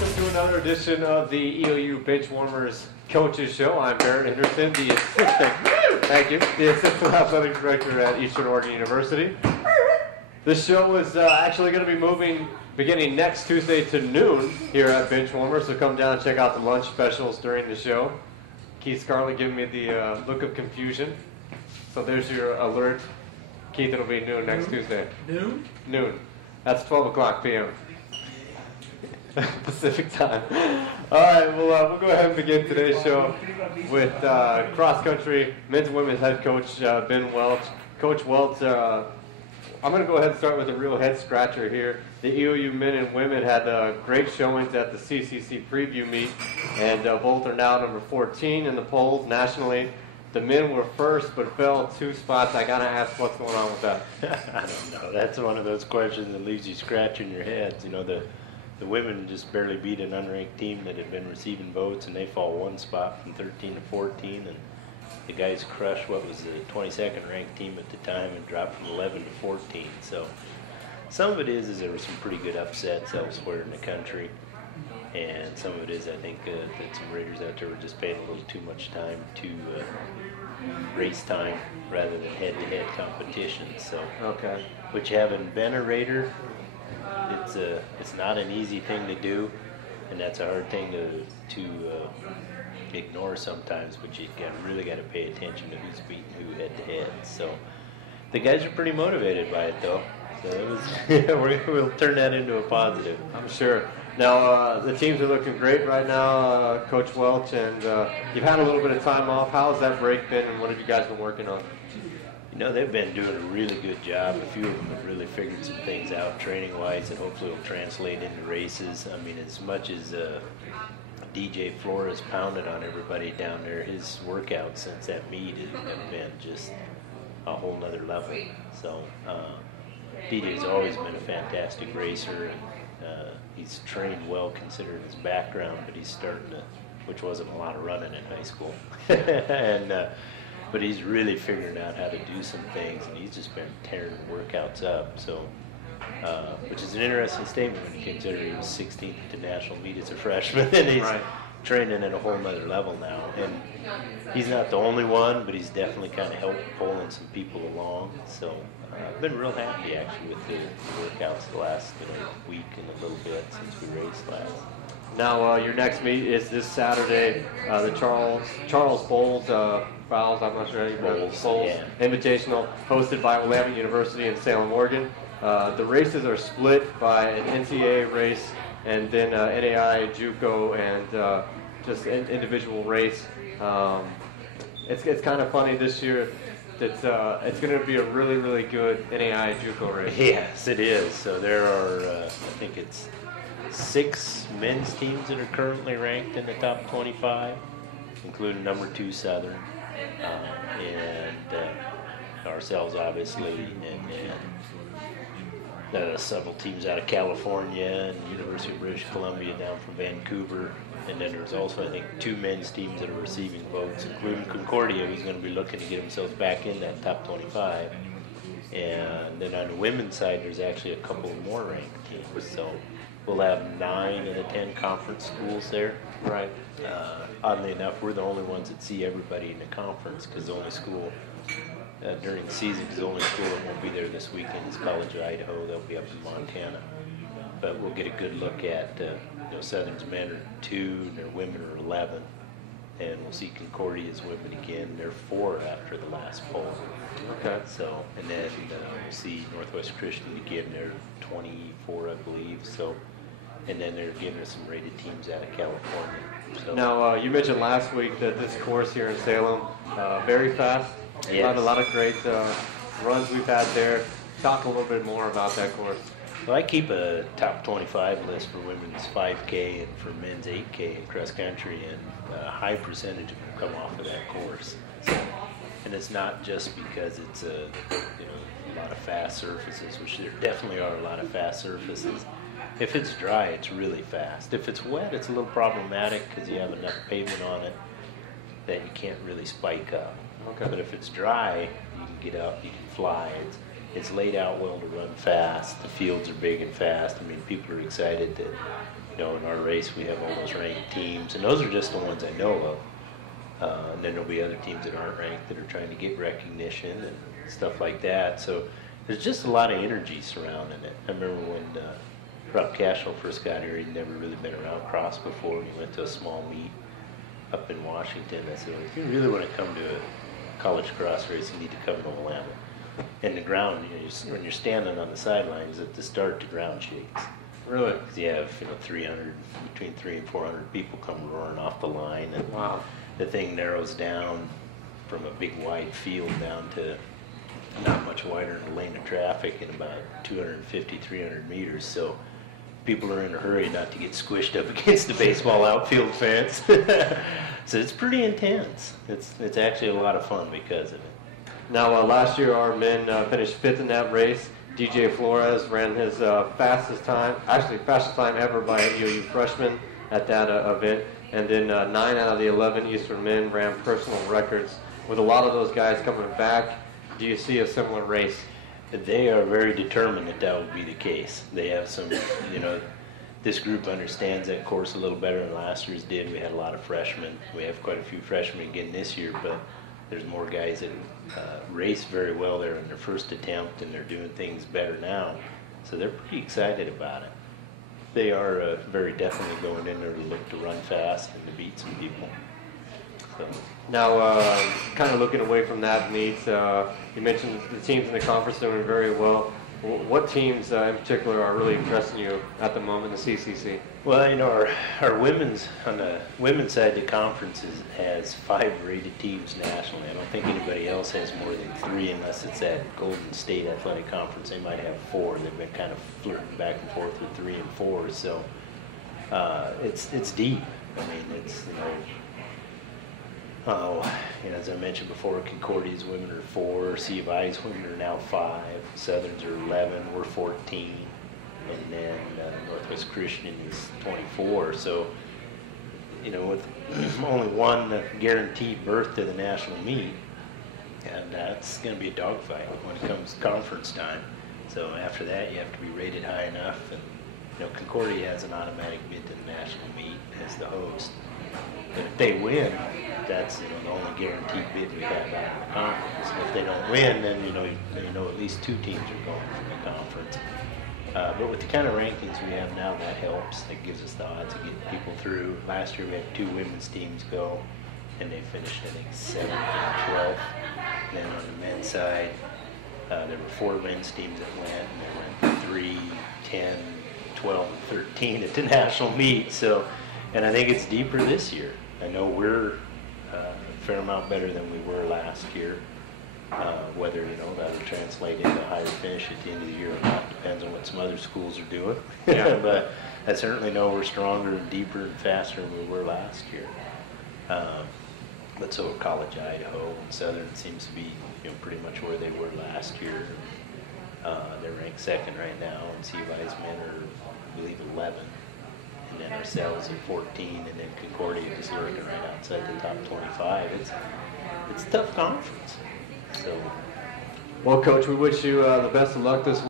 welcome to another edition of the EOU Benchwarmers Coaches Show. I'm Barrett Henderson, the assistant athletic director at Eastern Oregon University. This show is actually going to be moving beginning next Tuesday to noon here at Benchwarmers, so come down and check out the lunch specials during the show. Keith Scarlett giving me the look of confusion. So there's your alert. Keith, it'll be noon next Tuesday. Noon? Noon. That's 12 o'clock p.m. Pacific time. All right, we'll go ahead and begin today's show with cross-country men's and women's head coach Ben Welch. Coach Welch, I'm going to go ahead and start with a real head-scratcher here. The EOU men and women had great showings at the CCC preview meet, and both are now number 14 in the polls nationally. The men were first, but fell 2 spots. I got to ask what's going on with that. I don't know. That's one of those questions that leaves you scratching your heads. You know, the women just barely beat an unranked team that had been receiving votes, and they fall 1 spot from 13 to 14. And the guys crushed what was the 22nd ranked team at the time and dropped from 11 to 14. So some of it is there were some pretty good upsets elsewhere in the country. And some of it is, I think, that some Raiders out there were just paying a little too much time to race time rather than head-to-head competition. So, Okay. which having been a Raider, it's not an easy thing to do, and that's a hard thing to ignore sometimes. But you really got to pay attention to who's beating who head-to-head. So the guys are pretty motivated by it, though. So it was, we'll turn that into a positive, I'm sure. Now, the teams are looking great right now, Coach Welch, and you've had a little bit of time off. How has that break been, and what have you guys been working on? You know, they've been doing a really good job. A few of them have really figured some things out training-wise, and hopefully will translate into races. I mean, as much as DJ Flores pounded on everybody down there, his workouts since that meet have been just a whole nother level. So DJ's always been a fantastic racer, and he's trained well considering his background, but he's starting to, which wasn't a lot of running in high school. And but he's really figuring out how to do some things, and he's just been tearing workouts up. So, which is an interesting statement when you consider he was 16th at the national meet as a freshman, and he's training at a whole nother level now. And he's not the only one, but he's definitely kind of helped pulling some people along. So I've been real happy actually with the workouts the last week and a little bit since we raced last. Now, your next meet is this Saturday, the Charles Bowles, I'm not sure how you pronounce it, Bowles Invitational, hosted by Willamette University in Salem, Oregon. The races are split by an NCAA race and then NAI, JUCO, and just an individual race. It's kind of funny this year. It's going to be a really, really good NAI JUCO race. Yes, it is. So there are, I think it's 6 men's teams that are currently ranked in the top 25, including number 2 Southern, and ourselves, obviously, and several teams out of California and University of British Columbia down from Vancouver. And then there's also, I think, 2 men's teams that are receiving votes, including Concordia, who's going to be looking to get themselves back in that top 25. And then on the women's side, there's actually a couple more ranked teams. So we'll have 9 of the 10 conference schools there. Right. Oddly enough, we're the only ones that see everybody in the conference, because the only school during the season, because the only school that won't be there this weekend is College of Idaho. They'll be up in Montana. But we'll get a good look at Southern's men are 2, and their women are 11, and we'll see Concordia's women again. They're 4 after the last poll. Okay. So, and then we'll see Northwest Christian again. They're 24, I believe. So, and then they're giving us some rated teams out of California. So, Now, you mentioned last week that this course here in Salem, very fast. Yes. A lot of great runs we've had there. Talk a little bit more about that course. Well, I keep a top 25 list for women's 5K and for men's 8K in cross country, and a high percentage of them come off of that course. So, and it's not just because it's a lot of fast surfaces, which there definitely are a lot of fast surfaces. If it's dry, it's really fast. If it's wet, it's a little problematic because you have enough pavement on it that you can't really spike up. Okay. But if it's dry, you can get up, you can fly. it's laid out well to run fast. The fields are big and fast. I mean, people are excited that, you know, in our race we have all those ranked teams, and those are just the ones I know of. And then there'll be other teams that aren't ranked that are trying to get recognition and stuff like that. So there's just a lot of energy surrounding it. I remember when Rob Cashel first got here, he'd never really been around cross before, and he went to a small meet up in Washington. I said, well, if you really want to come to a college cross race, you need to come to Willamette. And the ground, you know, when you're standing on the sidelines at the start, the ground shakes. Really? Because you have, you know, between 300 and 400 people come roaring off the line, and wow. The thing narrows down from a big wide field down to not much wider than a lane of traffic in about 250, 300 meters. So people are in a hurry not to get squished up against the baseball outfield fence. So it's pretty intense. It's actually a lot of fun because of it. Now, last year our men finished 5th in that race. DJ Flores ran his fastest time ever by a EOU freshman at that event. And then 9 out of the 11 Eastern men ran personal records. With a lot of those guys coming back, do you see a similar race? They are very determined that that would be the case. They have some, you know, this group understands that course a little better than last year's did. We had a lot of freshmen. We have quite a few freshmen again this year, but there's more guys that race very well there in their first attempt, and they're doing things better now. So they're pretty excited about it. They are very definitely going in there to look to run fast and to beat some people. So. Now, kind of looking away from that meet, you mentioned the teams in the conference doing very well. What teams in particular are really impressing you at the moment in the CCC? Well, you know, our women's, on the women's side, the conference has 5 rated teams nationally. I don't think anybody else has more than 3 unless it's that Golden State Athletic Conference. They might have 4. They've been kind of flirting back and forth with 3 and 4. So it's deep. I mean, it's, you know, as I mentioned before, Concordia's women are 4, C of I's women are now 5, Southern's are 11, we're 14, and then Northwest Christian is 24. So, you know, with only one guaranteed berth to the national meet, and that's going to be a dogfight when it comes to conference time. So after that, you have to be rated high enough, and you know, Concordia has an automatic bid to the national meet as the host. But if they win, that's, you know, the only guaranteed bid we have out of the conference. And if they don't win, then you know at least 2 teams are going from the conference. But with the kind of rankings we have now, that helps. That gives us the odds of getting people through. Last year we had 2 women's teams go, and they finished, I think, 7th and 12th. Then on the men's side, there were 4 men's teams that went, and they went 3, 10, 12, and 13 at the national meet. So, and I think it's deeper this year. I know we're a fair amount better than we were last year. Whether, you know, that'll translate into a higher finish at the end of the year or not depends on what some other schools are doing. Yeah. But I certainly know we're stronger and deeper and faster than we were last year. But so College Idaho and Southern seems to be, you know, pretty much where they were last year. They're ranked 2nd right now, and C of I's men are, I believe, 11. And then ourselves at 14, and then Concordia is lurking right outside the top 25. It's a tough conference. So, well, Coach, we wish you the best of luck this week.